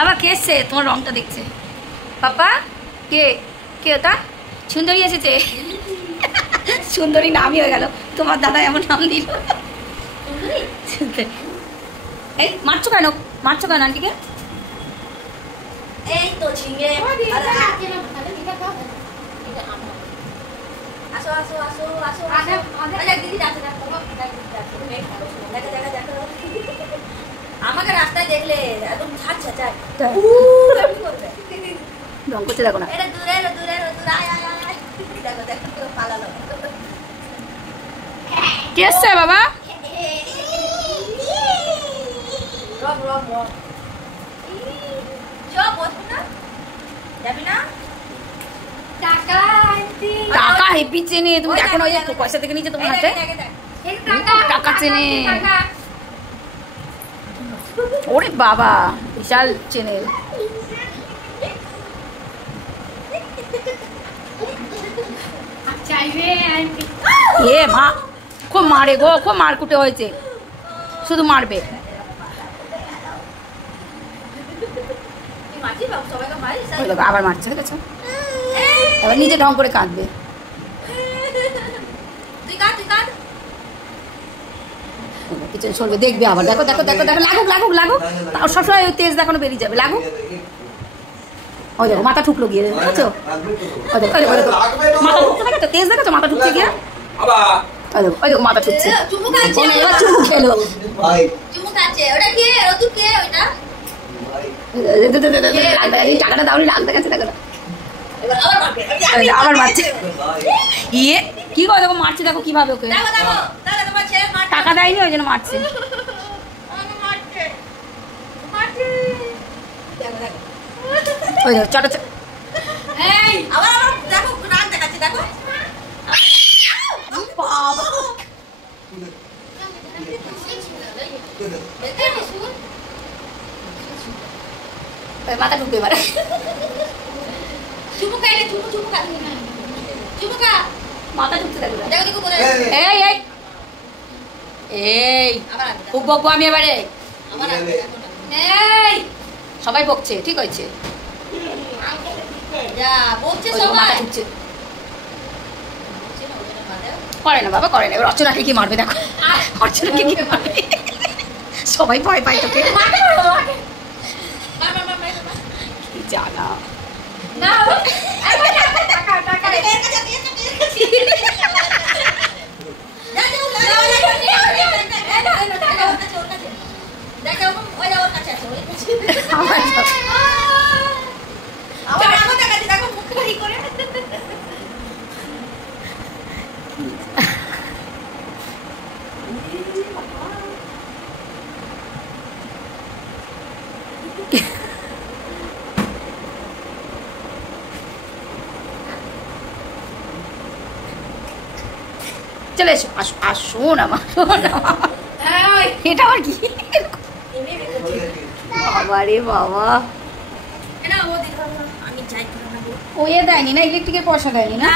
আবার কে এসছে? তোমার রংটা দেখছে পাপা। কে কে ওটা? সুন্দরী এসেছে। সুন্দরী নামই হয়ে গেল, তোমার দাদা এমন নাম দিল। এই মারছো কেন? মারছো কেন আন্টিকে? এই তো ঝিঙে। আসো আসো আসো আসো দিদি ডাকছে, আমাকে রাস্তায় দেখলে একদম ছাড়ছে চাই রং করছে দেখো না। এটা দূরে দূরে দূরে আয় আয় আয় দেখো দেখো পালালো। কে এসছে বাবা? রব রব রব চো বসবো না, যাবি না? টাকা হেপি চেনে, তুমি দেখো না ওই যে পয়সা থেকে নিচে তোমার হাতে টাকা চেনে। ওরে বাবা বিশাল চেনে। এ মা খুব মারে গো, খুব মারকুটে হয়েছে, শুধু মারবে। আবার মারছে, দেখেছো? এবার নিজে ঢং করে কাঁদবে। পিছনে সরবে, দেখবে আবার। দেখো দেখো দেখো দেখো, লাগুক লাগুক লাগুক, তাও সবসময় ওই তেজ দেখানো বেরিয়ে যাবে। লাগুক, ওই দেখো মাথা ঠুকলো গিয়ে, দেখেছো? ওই দেখো মাথা ঠুকতে দেখেছো, তেজ দেখেছো মাথা ঠুকছে গিয়ে? ওই দেখো ওই দেখো মাথা ঠুকছে, এবার চুমু খেলো। টাকাটা দাও, লাগ দেখাচ্ছে দেখো, আবার মারছে। ইয়ে কি করে দেখো মারছে, দেখো কিভাবে ওকে টাকা দেয়নি ওই জন্য মারছে। ওই দেখো চটা মাথা ঢুকবে এবার। মাথা ঢুকছে দেখো। এই এই এই খুব বকবো আমি এবারে। সবাই বকছে, ঠিক হয়েছে। মাথা ঢুকছে, করে না বাবা, করে না। এবার অর্চনাকে কি মারবে দেখো, অর্চনাকে কি মারবে, সবাই ভয় পায় তোকে। কি জানা চলে এসো, আসুন আমার, এটা আবার কি? বাবা রে বাবা, ও এ দেয়নি না, ইলেকট্রিকের পয়সা দেয়নি না।